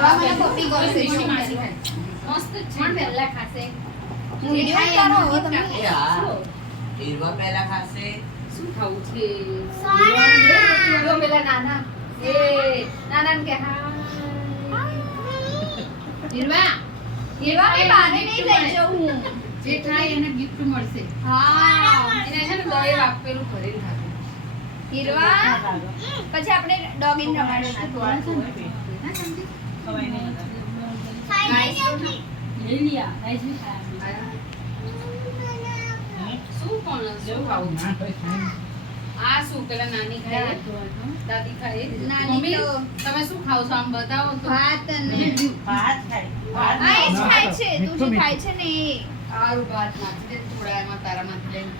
હીરવા મને પપ્પી ગોળશે મસ્ત માસી છે. પણ પહેલા ખાશે હું વિડીયો કરો હવે તમે એ હા હીરવા પહેલા ખાશે શું ખાવું છે જો પેલા નાના એ નાના ને કે હા હીરવા હીરવા મે બારે નહીં લઈ જાઉં હું જે થાય એને ગિફ્ટ મળશે હા એને છે ને દહીં આપેલું ભરીને ખાશે હીરવા પછી આપણે ડોગિન રમાડીશું ના સમજી શું પણ શું ખાવું આ શું પેલા નાની ખાય દાદી ખાય નાની મમ્મી તો તમે શું ખાવ છો આમ બતાવો તો ભાત અને ભાત ખાય આ એ જ ખાય છે તું જે ખાય છે ને એ સારું ભાત નાખી દે થોડા એમાં તારામાંથી લઈને